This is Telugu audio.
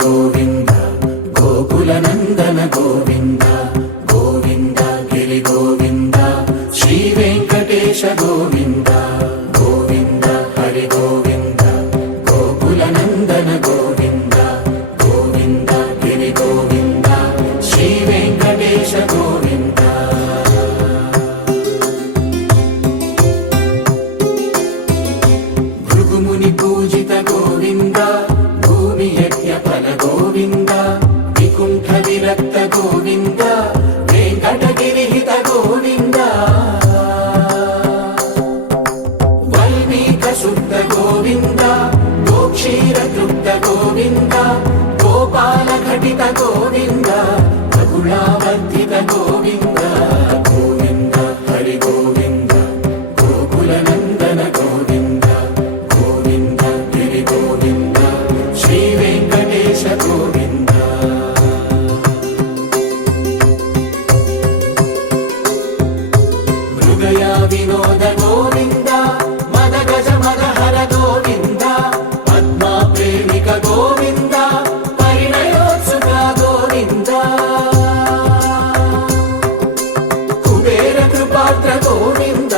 గోవింద గోకుల నందన గోవింద గోవింద గిరి గోవింద శ్రీ వెంకటేశ గోవింద గోవింద హరి గోవింద గోకుల నందన గోవింద గోవింద గిరి గోవింద శ్రీ వెంకటేశ గోవింద భృగుముని పూజిత గోవింద భూమి యజ్ఞ ఫల గోవింద వికుంఠ విరక్త గోవింద వెంకటగిరిహిత గోవింద వల్మీక శుద్ధ గోవింద గోక్షీర తృప్త గోవింద గోపాల ఘటిత గోవింద బహుళావర్ధిత గోవింద గోవింద హరి గోవింద గోకుల నందన గోవింద గోవింద గిరి గోవింద శ్రీ వెంకటేశ గోవింద మృగయ వినోద గోవింద మద గజ మదహర గోవింద పద్మా ప్రేమిక గోవింద పరిణయోత్సుక గోవింద కుబేర కృపాత్ర గోవింద